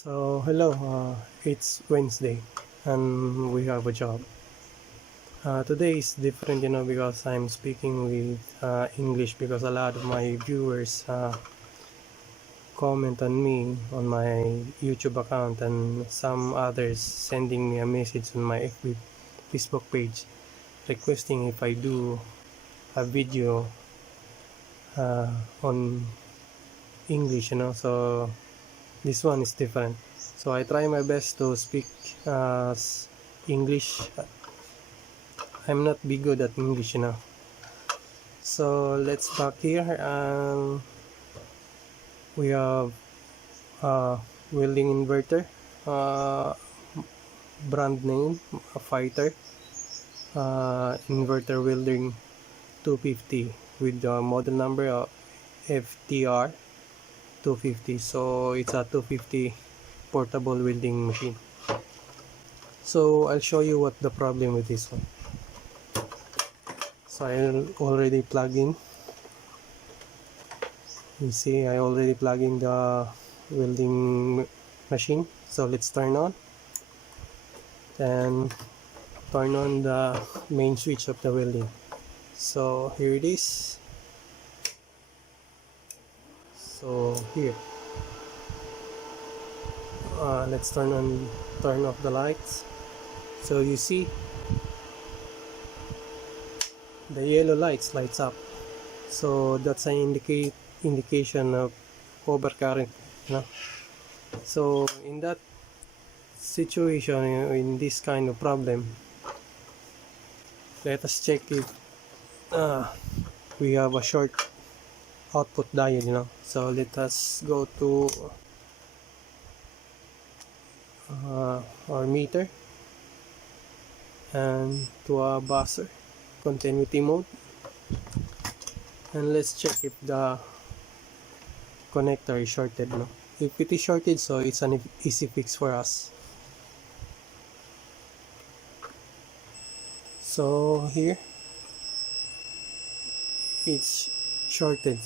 So hello, it's Wednesday and we have a job. Today is different, because I'm speaking with English because a lot of my viewers comment on me on my YouTube account and some others sending me a message on my FB Facebook page requesting if I do a video on English, so this one is different. So I try my best to speak English. I'm not be good at English, So let's back here. We have welding inverter, brand name Fighter, inverter welding 250 with the model number of FTR-250. So it's a 250 portable welding machine. So I'll show you what the problem with this one. So I'll already plug in. You see, I already plug in the welding machine. So let's turn on and turn on the main switch of the welding. So here it is. So here, let's turn off the lights. So you see the yellow lights up, so that's an indication of overcurrent, so in that situation, in this kind of problem, let us check if we have a short output diode, so let us go to our meter and to a buzzer continuity mode, and let's check if the connector is shorted. If it is shorted, so it's an easy fix for us. So here it's shorted,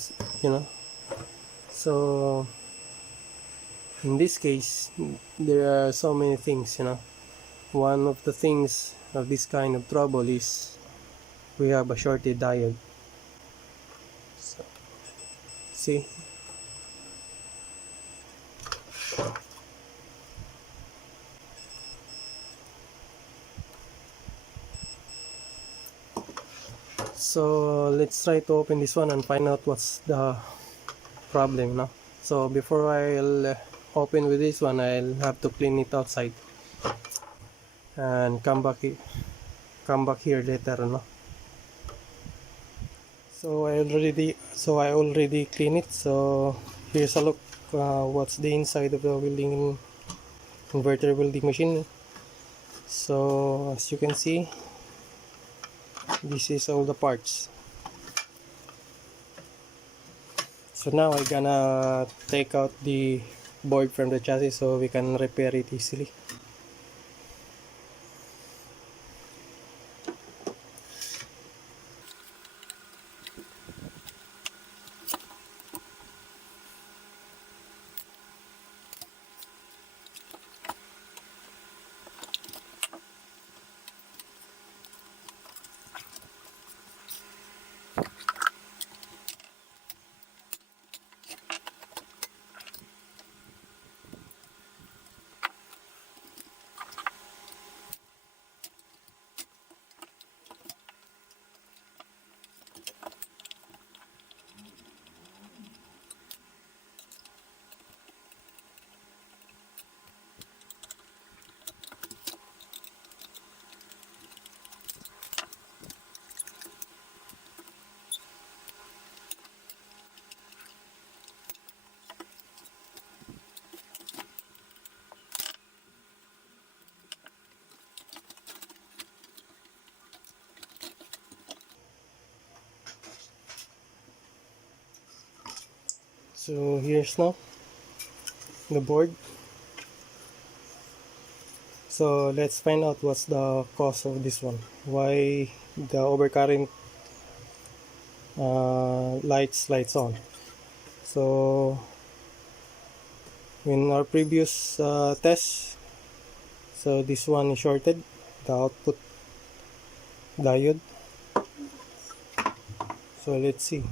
so in this case there are so many things. One of the things of this kind of trouble is we have a shorted diode. So, see, so let's try to open this one and find out what's the problem. So before I'll open with this one, I'll have to clean it outside and come back here later. So I already cleaned it. So here's a look what's the inside of the welding inverter welding machine. So as you can see, this is all the parts. So now I'm gonna take out the board from the chassis so we can repair it easily. So here's now the board. So let's find out what's the cause of this one. Why the overcurrent lights on. So in our previous test. So this one is shorted, the output diode. So let's see.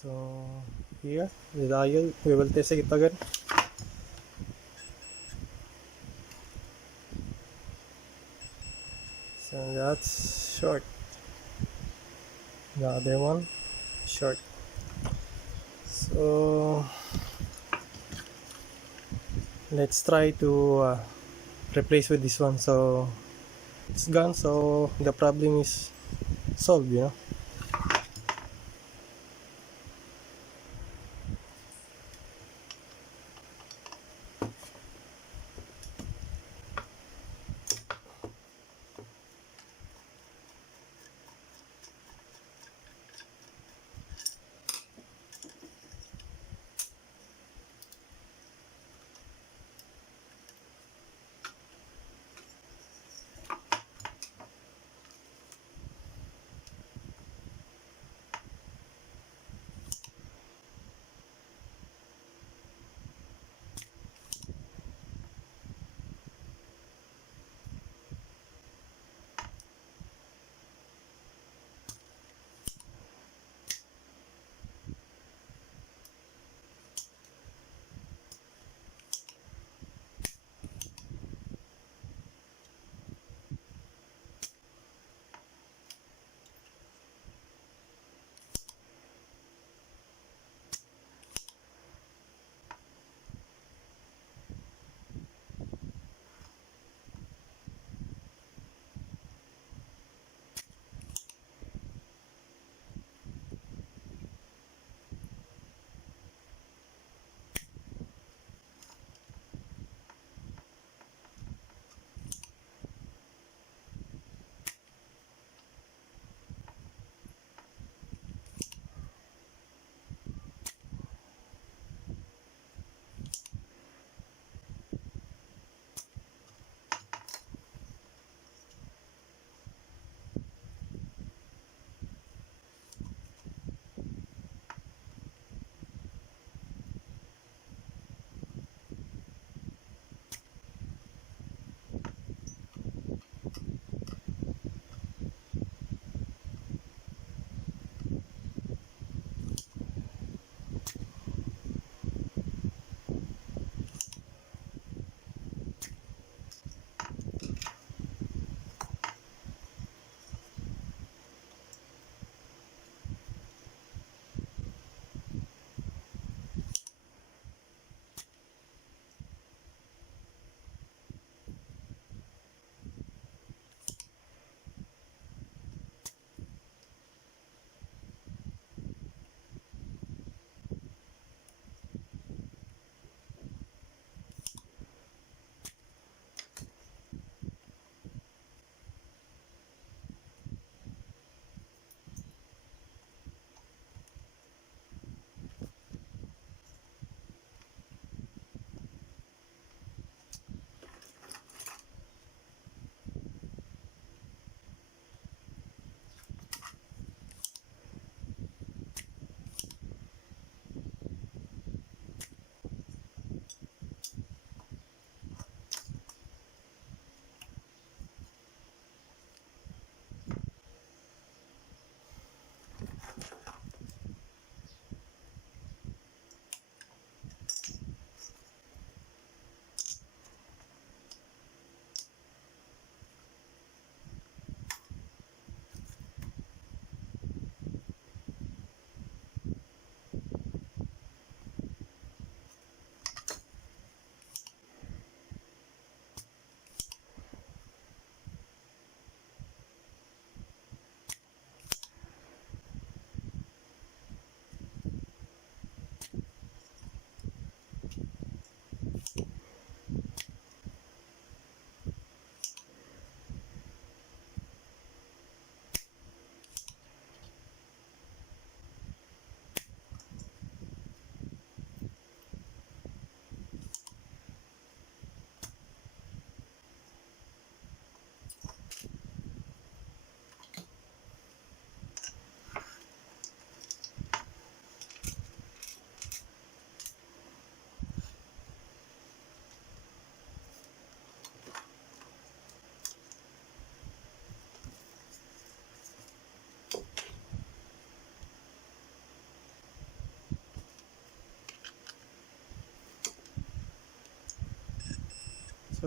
So here the diode, we will test it again. So that's short. The other one short. So let's try to replace with this one. So it's gone, so the problem is solved, you know.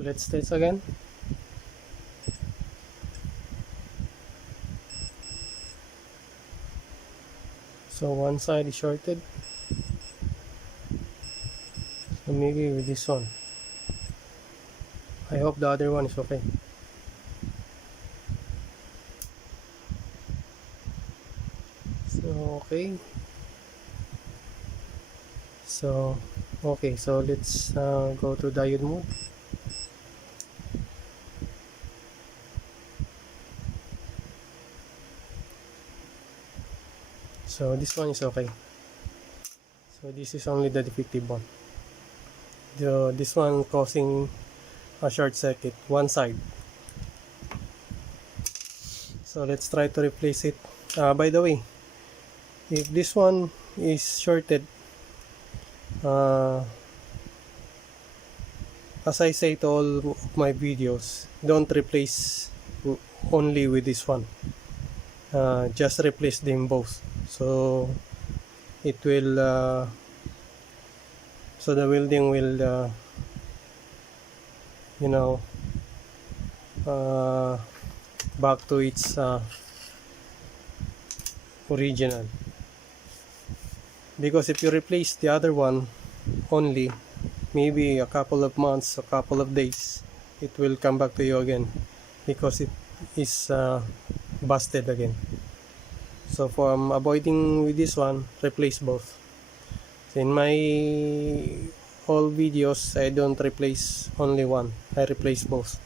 So let's test again. So one side is shorted, so maybe with this one. I hope the other one is okay. So okay. So okay, so let's go to diode mode. So this one is okay. So this is only the defective one. This one causing a short circuit, one side. So let's try to replace it. By the way, if this one is shorted, as I say to all of my videos, don't replace only with this one. Just replace them both. So it will so the welding will you know, back to its original. Because if you replace the other one only, maybe a couple of months, a couple of days, it will come back to you again because it is busted again. So from avoiding with this one, replace both. In my all videos, I don't replace only one, I replace both.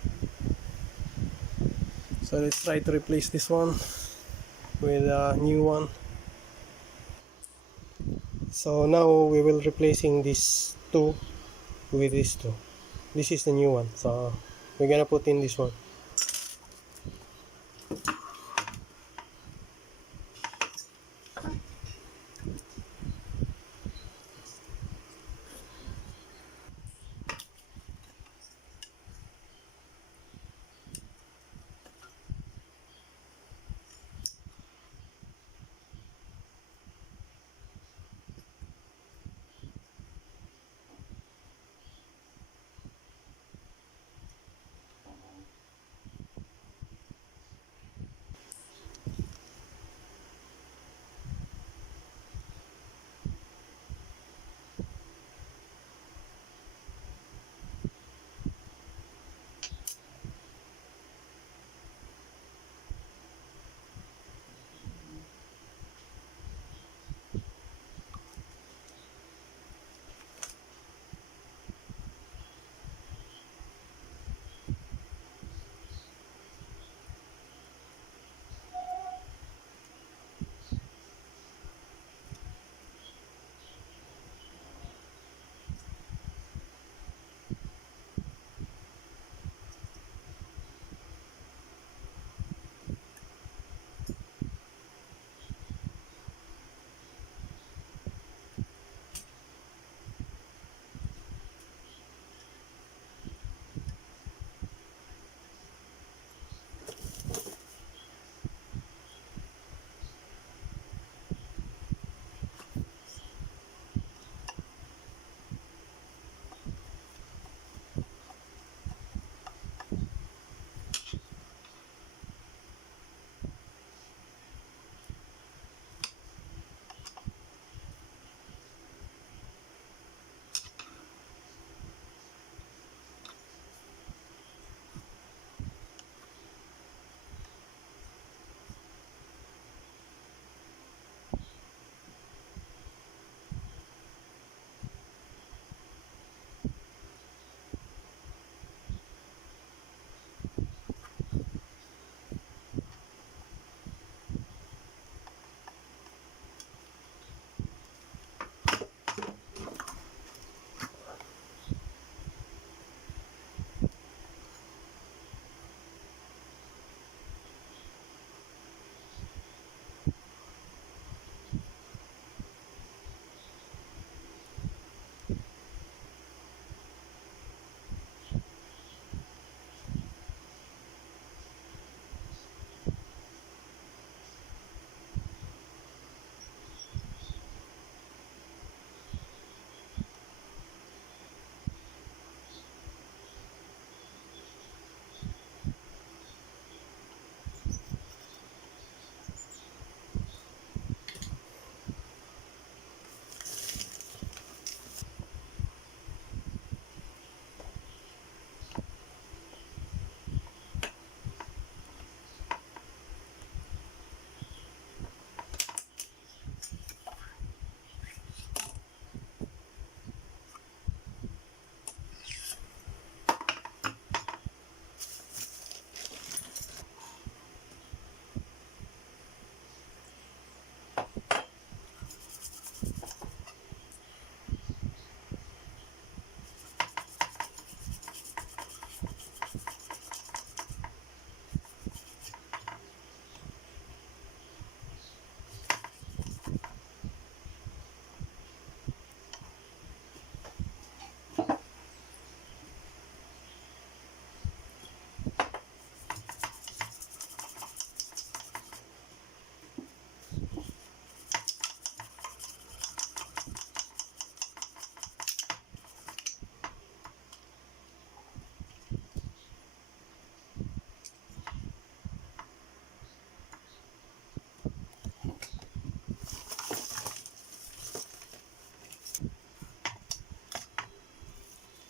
So let's try to replace this one with a new one. So now we will replacing this two with this two. This is the new one, so we're gonna put in this one.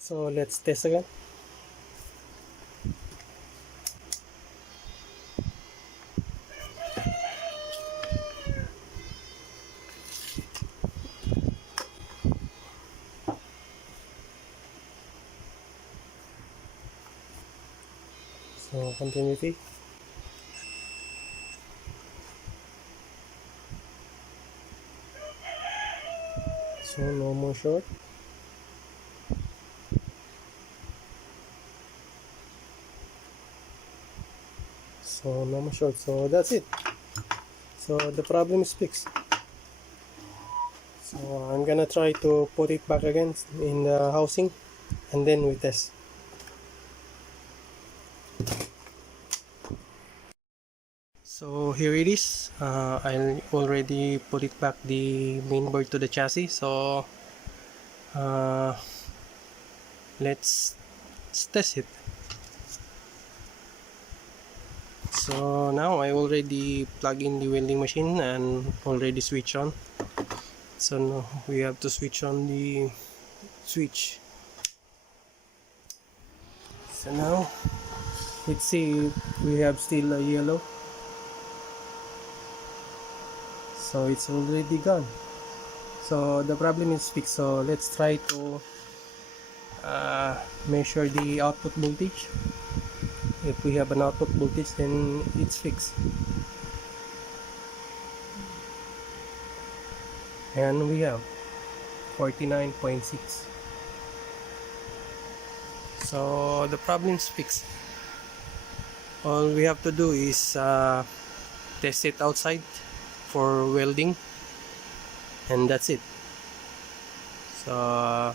So let's test again. So continuity. So no more short. So no more short. So that's it. So the problem is fixed. So I'm gonna try to put it back again in the housing, and then we test. So here it is. I already put it back the main board to the chassis. So uh, let's test it. So now I already plug in the welding machine and already switch on. So now we have to switch on the switch. So now let's see, we have still a yellow. So it's already gone. So the problem is fixed. So let's try to measure the output voltage. If we have an output voltage, then it's fixed. And we have 49.6. So the problem is fixed. All we have to do is test it outside for welding, and that's it. So